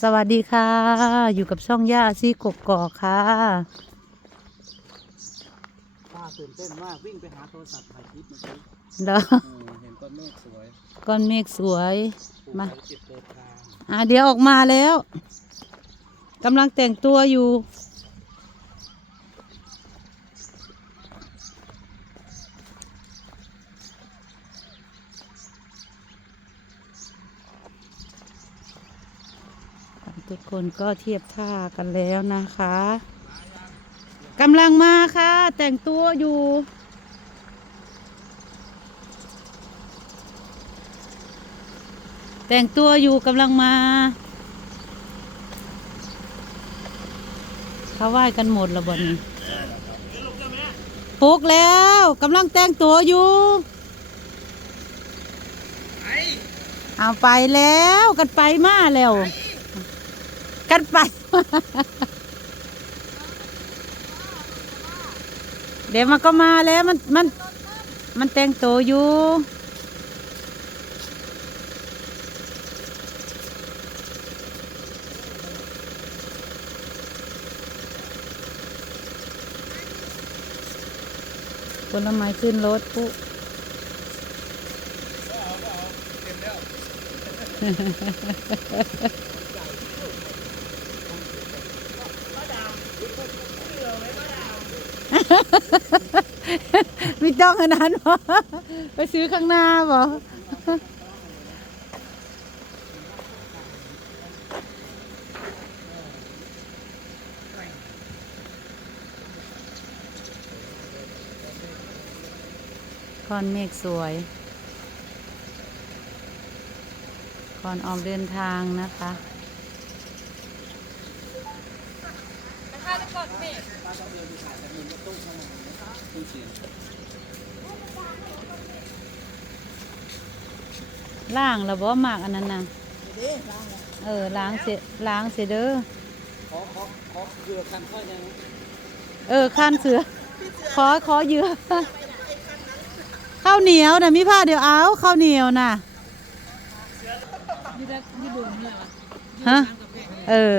สวัสดีค่ะ อยู่กับช่องย่าซี่กกอกค่ะป้าตื่นเต้นมากวิ่งไปหาโทรศัพท์ถ่ายคลิปเมื่อกี้แล้วเออเห็นต้นเมฆสวยก้อนเมฆสวยปลูกมาไว้เก็บเดินทางอะเดี๋ยวออกมาแล้วกำลังแต่งตัวอยู่ ทุกคนก็เทียบท่ากันแล้วนะคะกำลังมาค่ะ แต่งตัวอยู่ แต่งตัวอยู่กำลังมาเขาไหว้กันหมดแล้วบ่นี้ปลุกแล้วกำลังแต่งตัวอยู่เอาไปแล้วกันไปมาแล้ว กันไป เดี๋ยวมันก็มาแล้วมันมัน มันแต่งตัวอยู่ ผลไม้ขึ้นรถปุ๊ ไม่ต้องขนาดนั้นหรอไปซื้อข้างหน้าบ่คอนเมฆสวยก่อนออกเดินทางนะคะ ตู้เสียล้างแล้วบ่มากอันนั้นนะเออล้างเสร็จล้างเสร็จเด้อขอขอขอเกลือคันค่อยยังเออข้านเสือ ขอขอเยือข้าวเหนียวนะมีผ้าเดี๋ยวเอาข้าวเหนียวน่ะฮะเออ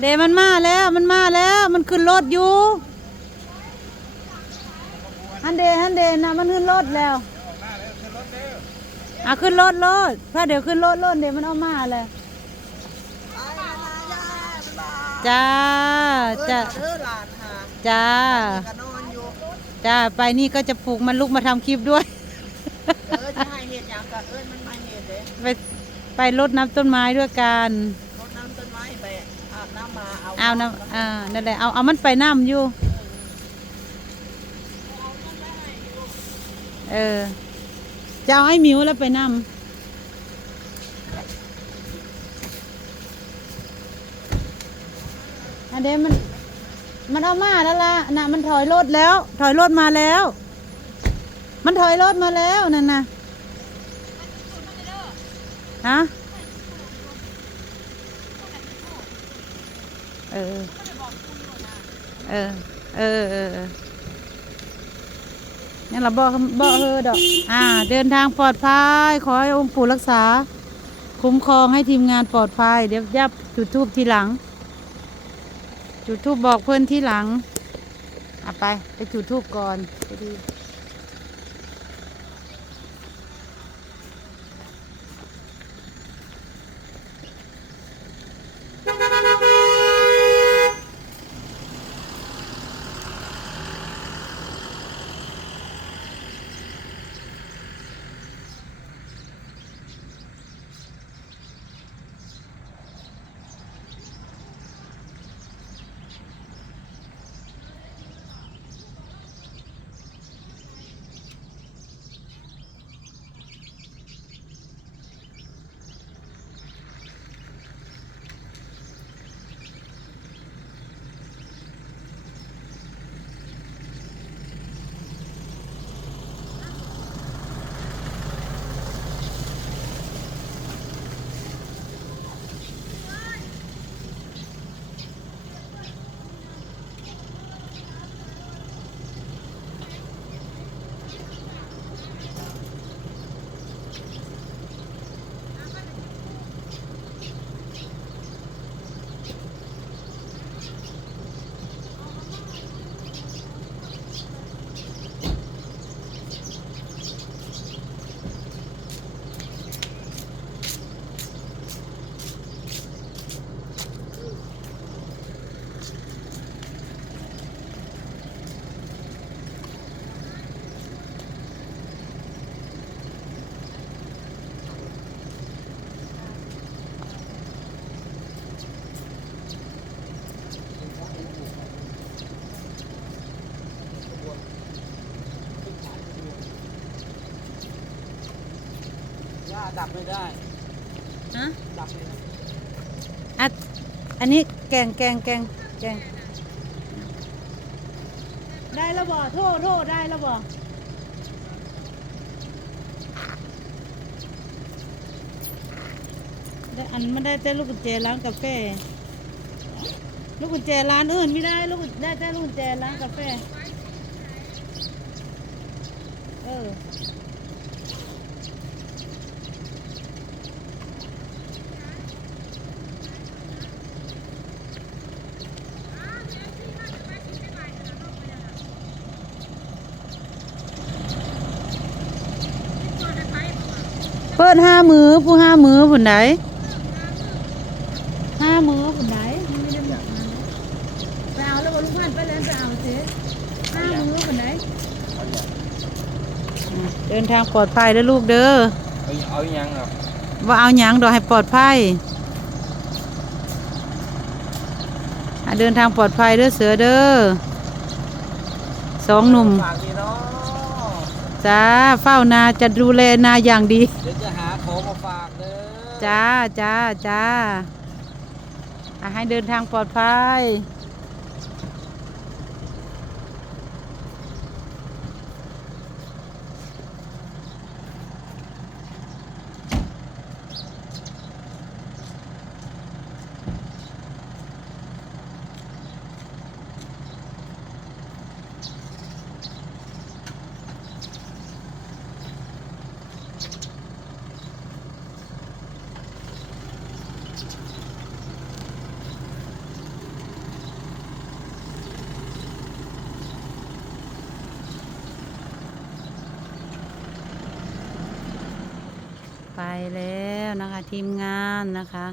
เดมันมาแล้วมันมาแล้วมันขึ้นรถอยู่ฮันเดฮันเดนะมันขึ้นรถแล้วอะขึ้นรถรถถ้าเดี๋ยวขึ้นรถรถเดี๋ยวมันเอามาเลยจ้าจ้าเออหลานค่ะจ้าก็นอนอยู่จ้าไปนี่ก็จะปลูกมันลุกมาทำคลิปด้วยเออจะให้เห็ดหยังก็เอิ้นมันมาเห็ดเด้ไปไปรดน้ำต้นไม้ด้วยกัน รดน้ำต้นไม้ไปอาบน้ำมา เอาน้ำอ่านั่นแหละเอาเอามันไปน้ำอยู่ เออ จะเอาไอ้มิวแล้วไปน้ำอันเดมัน มันเอามาแล้วล่ะน่ะมันถอยรถแล้ว ถอยรถมาแล้ว มันถอยรถมาแล้วนั่นน่ะฮะ อ เออ เออเออนี่เราบอกบอกเฮอดอก อ่า เดินทางปลอดภัย ขอให้องค์ปู่รักษา คุ้มครองให้ทีมงานปลอดภัย เดี๋ยวยับจุดทูบทีหลัง จุดทูบบอกเพื่อนที่หลังเอาไป ไปจุดทูบก่อนไปดี ดับไม่ได้ฮะดับไม่ได้อะอันนี้แกงแกงแกงแกงได้แล้วบ่โทษโทษได้แล้วบ่ได้อันมันได้แต่ลูกกุญแจร้านกาแฟ ลูกกุญแจร้านอื่นไม่ได้ลูกกุญได้แต่ลูกกุญแจร้านกาแฟ เออ เปิดห้ามือผู้ห้ามือผุนไหนห้ามือผุนไหนมันไม่ได้บอกมานะไปเอาแล้วบอกลูกพันไปเลยไปเอาเสียห้ามือผุนไหนเดินทางปลอดภัยเด้อลูกเด้อเอาเอายังครับว่าเอาหยังดอกให้ปลอดภัยอะเดินทางปลอดภัยเด้อเสือเด้อสองหนุ่มฝากดีเนาะ จ้าเฝ้านาจะดูแลนาอย่างดี เดี๋ยวจะหาของมาฝากเด้อจ้าจ้าจ้าอะให้เดินทางปลอดภัย แล้วนะคะ ทีมงานนะคะ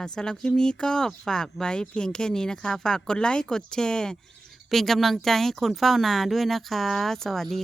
ค่ะสำหรับคลิปนี้ก็ฝากไว้เพียงแค่นี้นะคะ ฝากกดไลค์กดแชร์ เป็นกำลังใจให้คนเฝ้านาด้วยนะคะ สวัสดี